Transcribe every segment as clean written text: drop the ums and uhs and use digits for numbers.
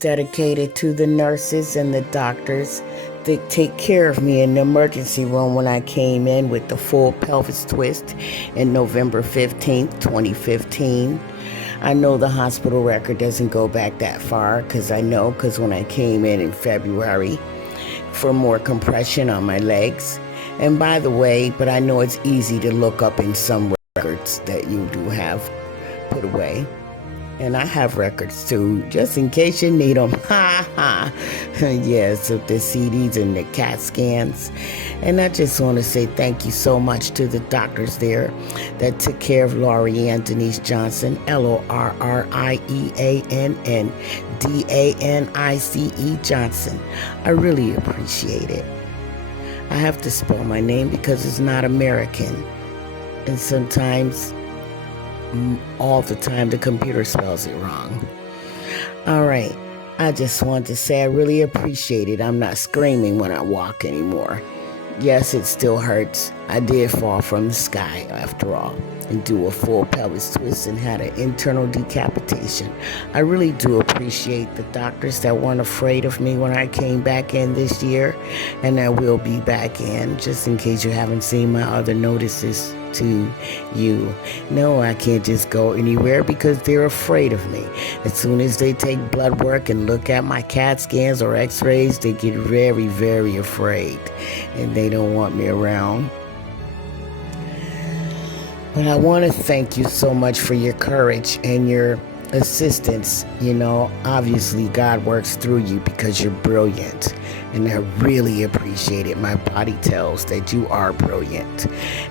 dedicated to the nurses and the doctors that take care of me in the emergency room when I came in with the full pelvis twist in November 15th, 2015. I know the hospital record doesn't go back that far because when I came in February for more compression on my legs. And by the way, but I know it's easy to look up in some records that you do have put away. And I have records too, just in case you need them. Ha ha. Yes, of the CDs and the CAT scans. And I just want to say thank you so much to the doctors there that took care of Laurie Ann Denise Johnson, LORRIEANN Johnson. I really appreciate it. I have to spell my name because it's not American. And sometimes, all the time, the computer spells it wrong. All right. I just wanted to say I really appreciate it. I'm not screaming when I walk anymore. Yes, it still hurts. I did fall from the sky, after all, and do a full pelvis twist and had an internal decapitation. I really do appreciate the doctors that weren't afraid of me when I came back in this year, and I will be back in, just in case you haven't seen my other notices to you. No, I can't just go anywhere because they're afraid of me. As soon as they take blood work and look at my CAT scans or x-rays, they get very, very afraid, and they don't want me around. But I want to thank you so much for your courage and your assistance. You know, obviously God works through you because you're brilliant, and I really appreciate it. My body tells that you are brilliant,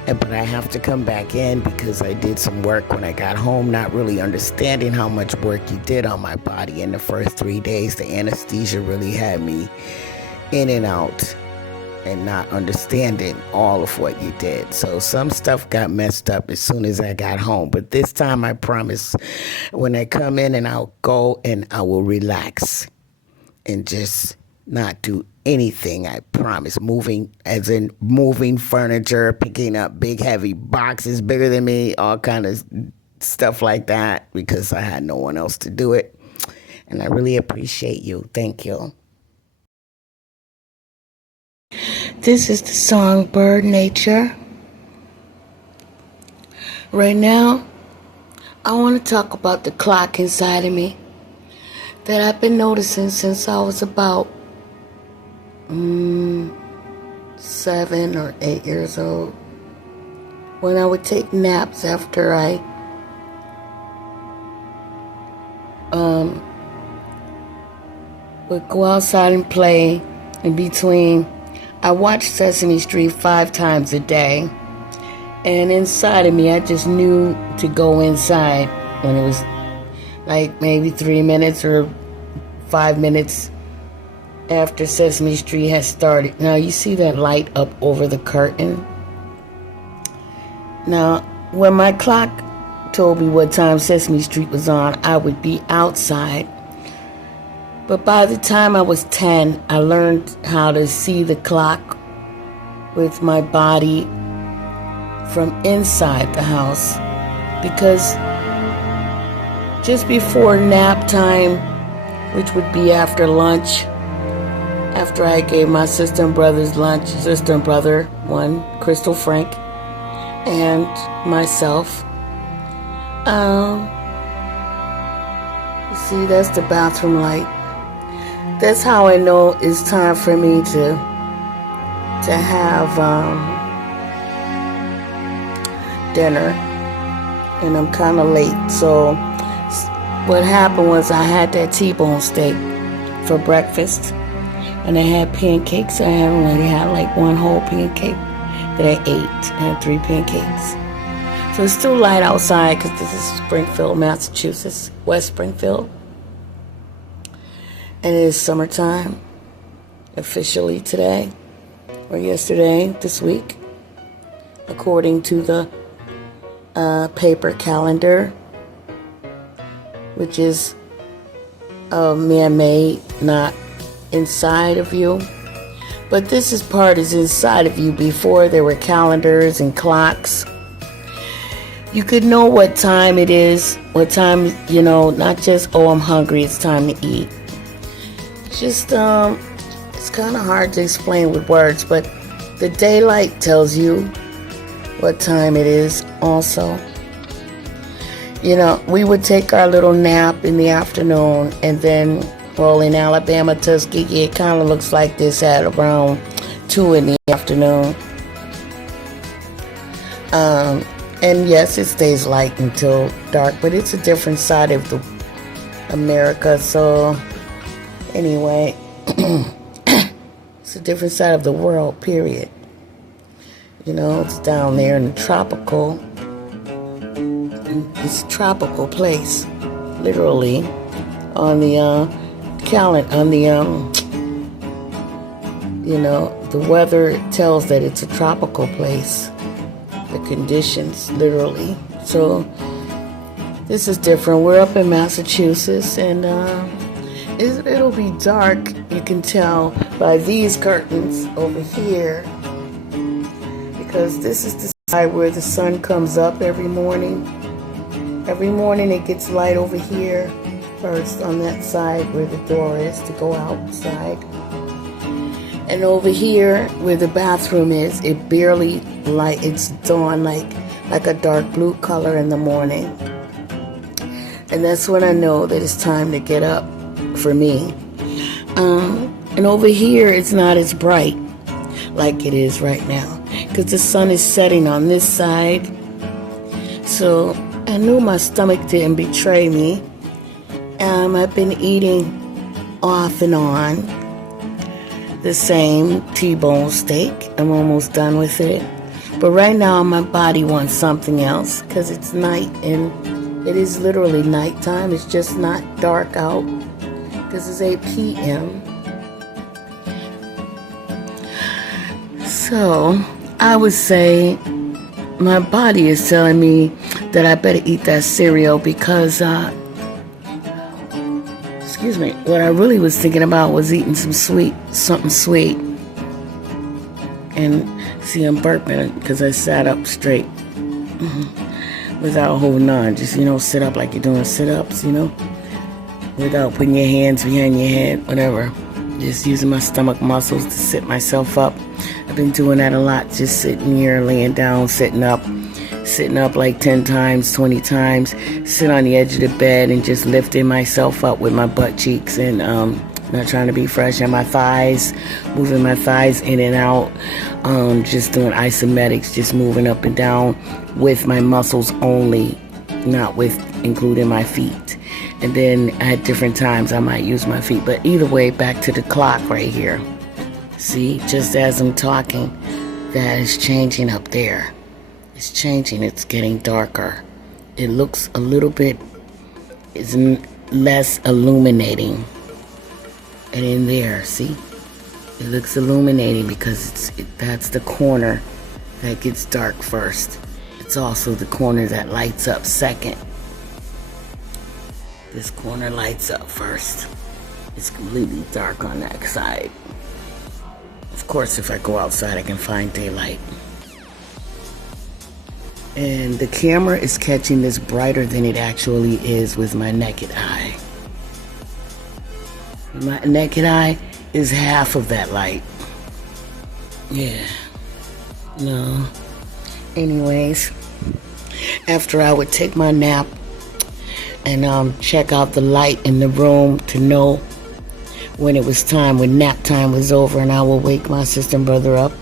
but I have to come back in because I did some work when I got home, not really understanding how much work you did on my body. In the first 3 days, the anesthesia really had me in and out and not understanding all of what you did. So some stuff got messed up as soon as I got home. But this time I promise when I come in and I'll go and I will relax and just not do anything. I promise. Moving, as in moving furniture, picking up big heavy boxes bigger than me, all kind of stuff like that, because I had no one else to do it. And I really appreciate you. Thank you. This is the song Bird Nature. Right now, I want to talk about the clock inside of me that I've been noticing since I was about 7 or 8 years old. When I would take naps after I would go outside and play in between. I watched Sesame Street 5 times a day, and inside of me I just knew to go inside when it was like maybe 3 minutes or 5 minutes after Sesame Street has started. Now you see that light up over the curtain? Now when my clock told me what time Sesame Street was on, I would be outside. But by the time I was 10, I learned how to see the clock with my body from inside the house. Because just before nap time, which would be after lunch, after I gave my sister and brother's lunch, sister and brother, one, Crystal Frank, and myself, you see, that's the bathroom light. That's how I know it's time for me to have dinner, and I'm kind of late. So what happened was I had that T-bone steak for breakfast, and I had pancakes. I haven't really had like one whole pancake that I ate. I had 3 pancakes. So it's still light outside because this is Springfield, Massachusetts, West Springfield. And it is summertime, officially today, or yesterday, this week, according to the paper calendar, which is man-made, not inside of you. But this is inside of you. Before there were calendars and clocks, you could know what time it is, what time, not just, oh, I'm hungry, it's time to eat. just it's kind of hard to explain with words, but the daylight tells you what time it is also. You know, we would take our little nap in the afternoon, and then, well, in Alabama, Tuskegee, it kind of looks like this at around 2 in the afternoon. And yes, it stays light until dark, but it's a different side of the America. So anyway, it's a different side of the world, period. You know, it's down there in the tropical. It's a tropical place, literally, on the calendar, on the you know, the weather tells that it's a tropical place. The conditions, literally. So this is different. We're up in Massachusetts, and it'll be dark. You can tell by these curtains over here, because this is the side where the sun comes up every morning. Every morning it gets light over here first, on that side where the door is to go outside. And over here where the bathroom is, it barely light. It's dawn, like a dark blue color in the morning. And that's when I know that it's time to get up for me. And over here it's not as bright like it is right now, because the sun is setting on this side. So I knew my stomach didn't betray me. I've been eating off and on the same T-bone steak. I'm almost done with it. But right now my body wants something else, because it's night, and it is literally nighttime. It's just not dark out, because it's 8 p.m. So I would say my body is telling me that I better eat that cereal, because excuse me, what I really was thinking about was eating something sweet. And see, I'm burping because I sat up straight without holding on. Just, you know, sit up like you're doing sit-ups, you know, without putting your hands behind your head, whatever. Just using my stomach muscles to sit myself up. I've been doing that a lot, just sitting here, laying down, sitting up like 10 times, 20 times, sit on the edge of the bed and just lifting myself up with my butt cheeks, and not trying to be fresh, and my thighs, moving my thighs in and out, just doing isometrics, just moving up and down with my muscles only, not with including my feet. And then at different times I might use my feet, but either way, back to the clock right here. See, just as I'm talking, that is changing up there. It's changing. It's getting darker. It looks a little bit, it's less illuminating. And in there, see, it looks illuminating because that's the corner that gets dark first. It's also the corner that lights up second. This corner lights up first. It's completely dark on that side. Of course, if I go outside, I can find daylight. And the camera is catching this brighter than it actually is with my naked eye. My naked eye is half of that light. Yeah. No. Anyways, after I would take my nap and check out the light in the room to know when it was time, when nap time was over, and I will wake my sister and brother up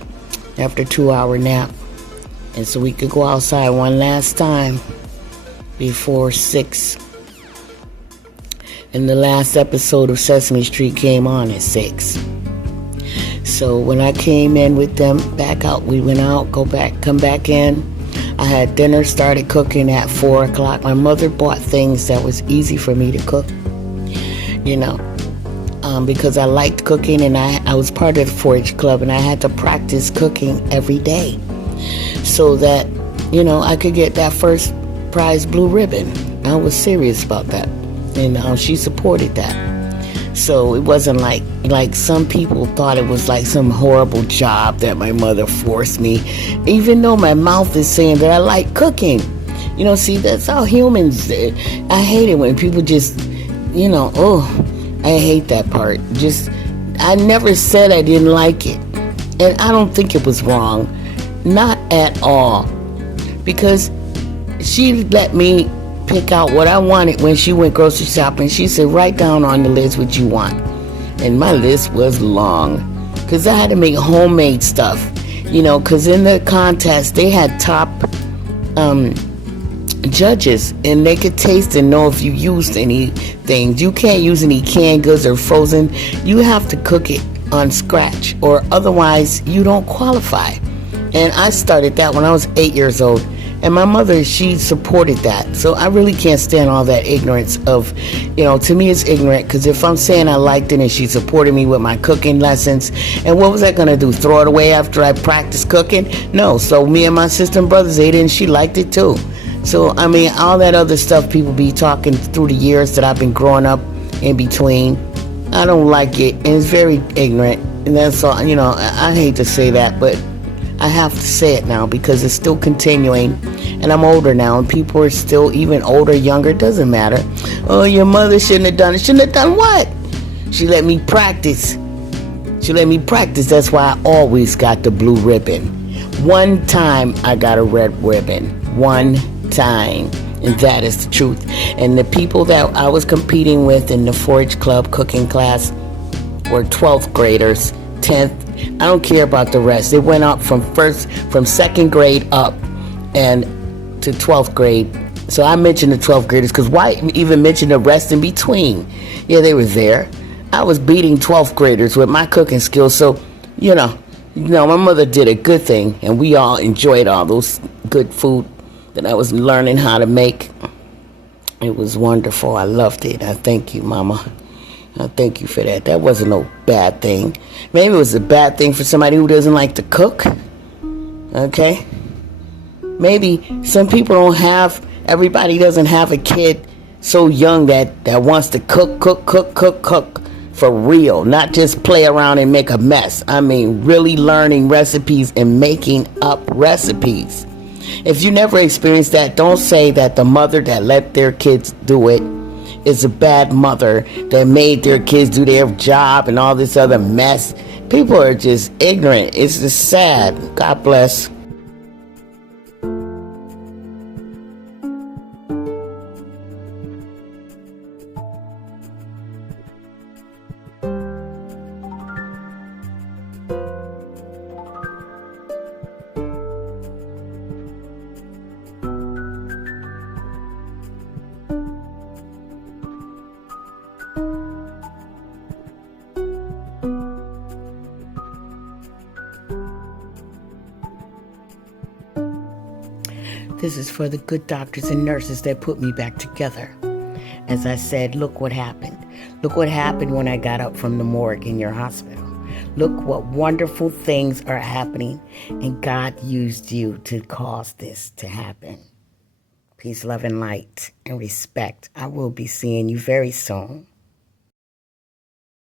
after a 2-hour nap. And so we could go outside one last time before 6. And the last episode of Sesame Street came on at 6. So when I came in with them back out, we went out, come back in. I had dinner, started cooking at 4 o'clock. My mother bought things that was easy for me to cook, you know, because I liked cooking, and I was part of the 4-H club, and I had to practice cooking every day so that, you know, I could get that first prize blue ribbon. I was serious about that, and she supported that. So it wasn't like some people thought it was like some horrible job that my mother forced me, even though my mouth is saying that I like cooking. You know, see, that's how humans, I hate it when people just, you know, I hate that part. Just, I never said I didn't like it. And I don't think it was wrong. Not at all. Because she let me pick out what I wanted when she went grocery shopping. She said, write down on the list what you want. And my list was long. Because I had to make homemade stuff. You know, because in the contest, they had top judges, and they could taste and know if you used anything. You can't use any canned goods or frozen. You have to cook it on scratch, or otherwise you don't qualify. And I started that when I was 8 years old, and my mother, she supported that. So I really can't stand all that ignorance of, you know, to me it's ignorant, because if I'm saying I liked it and she supported me with my cooking lessons, and what was I going to do, throw it away after I practiced cooking? No. So me and my sister and brothers ate it, and she liked it too. So, I mean, all that other stuff people be talking through the years that I've been growing up in between, I don't like it, and it's very ignorant. And that's all, you know, I hate to say that, but I have to say it now because it's still continuing. And I'm older now, and people are still even older, younger, it doesn't matter. Oh, your mother shouldn't have done it. Shouldn't have done what? She let me practice. She let me practice. That's why I always got the blue ribbon. One time I got a red ribbon. One time, and that is the truth. And the people that I was competing with in the 4-H club cooking class were 12th graders, 10th. I don't care about the rest. They went up from second grade up and to 12th grade. So I mentioned the 12th graders because why even mention the rest in between? Yeah, they were there. I was beating 12th graders with my cooking skills. So, you know, my mother did a good thing, and we all enjoyed all those good food that I was learning how to make. It was wonderful. I loved it. I thank you, Mama. I thank you for that. That wasn't no bad thing. Maybe it was a bad thing for somebody who doesn't like to cook. Okay? Maybe some people everybody doesn't have a kid so young that wants to cook for real. Not just play around and make a mess. I mean, really learning recipes and making up recipes. If you never experienced that, don't say that the mother that let their kids do it is a bad mother that made their kids do their job and all this other mess. People are just ignorant. It's just sad. God bless. This is for the good doctors and nurses that put me back together. As I said, look what happened. Look what happened when I got up from the morgue in your hospital. Look what wonderful things are happening, and God used you to cause this to happen. Peace, love, and light, and respect. I will be seeing you very soon.